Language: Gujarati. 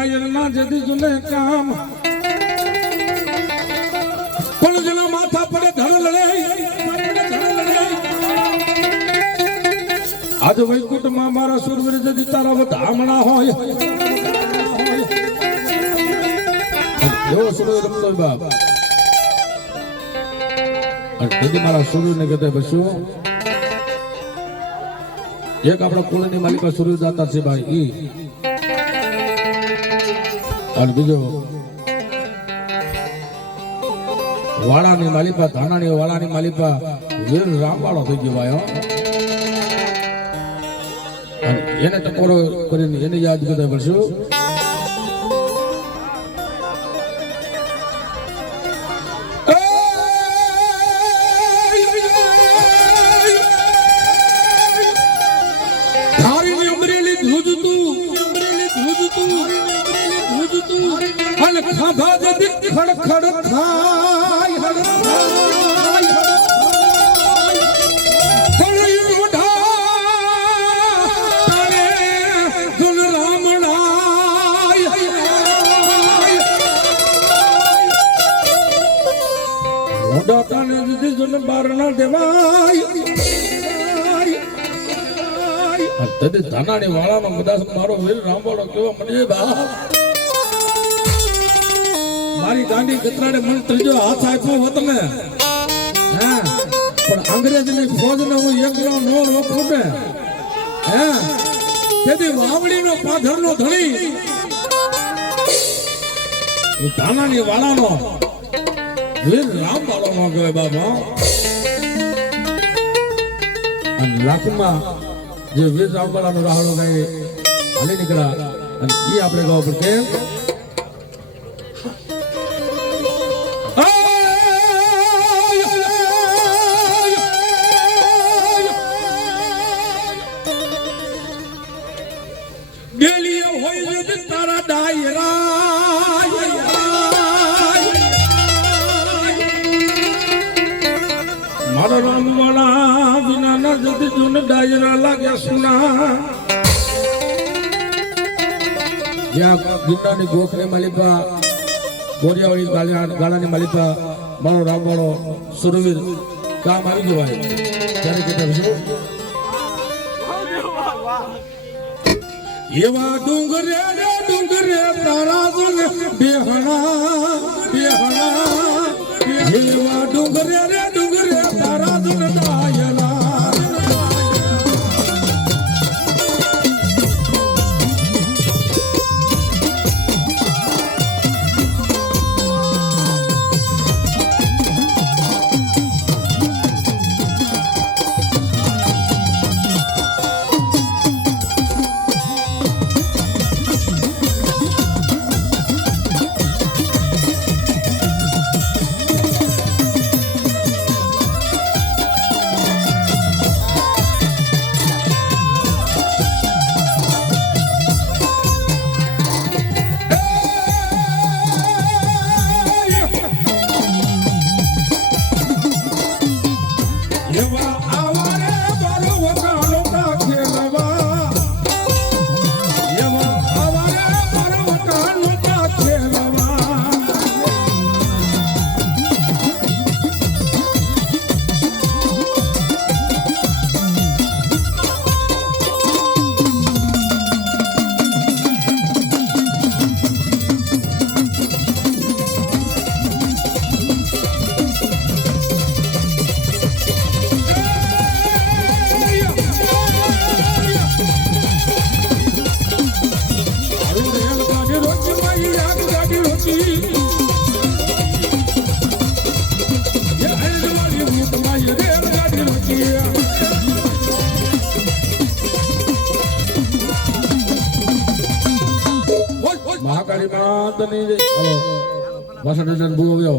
ડાયર ના જદી જુને કામ પણ જેના માથા પડે ધણ લડે આજ વૈકુંઠ માં મારા સુરવીર જદી તારા વધામણા હોય એવો સુરવીર રમતો બાપ અને જદી મારા સુરવીર ને કહેતા બસ્યું એક આપણા કુળની માલિકા સૂર્ય દાતા છે ભાઈ ઈ અને બીજો વાળાની માલિકા ધાનાની વાળાની માલિકા વીર રામવાળો થઈ ગયો ભાઈ અને એને ટકોરો કરીને એને યાદ કરતા પડશું ખાધા જદી ખડખડ થાય પળયું ઢાણે ગુણ રામણાય મોઢા તાને જદી જન બારણા દેવાય તદી ધાનાની વાળાનો મદાસ મારો વીર રામવાળો કેવો મને બા મારી ગાંડી કતરાડે મન ત્રીજો હાથ આપ્યો હોત ને હા પણ અંગ્રેજની ફોજને હું એકલો નો રોકું ને હા તેથી વાવડીનો પાધરનો ધણી હું ધાનાની વાળાનો વીર રામવાળો નો કહેવાય બાબા અને લાખમાં જે વીર રામવાળાનો રાહડો ગાય હાલી નીકળ્યા અને એ આપણે ગાવ પર કેમ તારા ડાયરા મારા રામવાળા વિના ના જતી જૂન ડાયરા લાગ્યા સુના જ્યાં ગીંડાની ગોખની માલિકા ગોરિયાવાળી ગાળાની માલિકા મારો રામવાળો સુરવીર કામ આવી જવાય ત્યારે કહેતા શું એવા ડુંગરે તારા જન બેહણા એવા ડુંગરે તારા જન ડાયરા મહાકાળી માતની જય. હલો ભાષણ બહુ આવ્યો.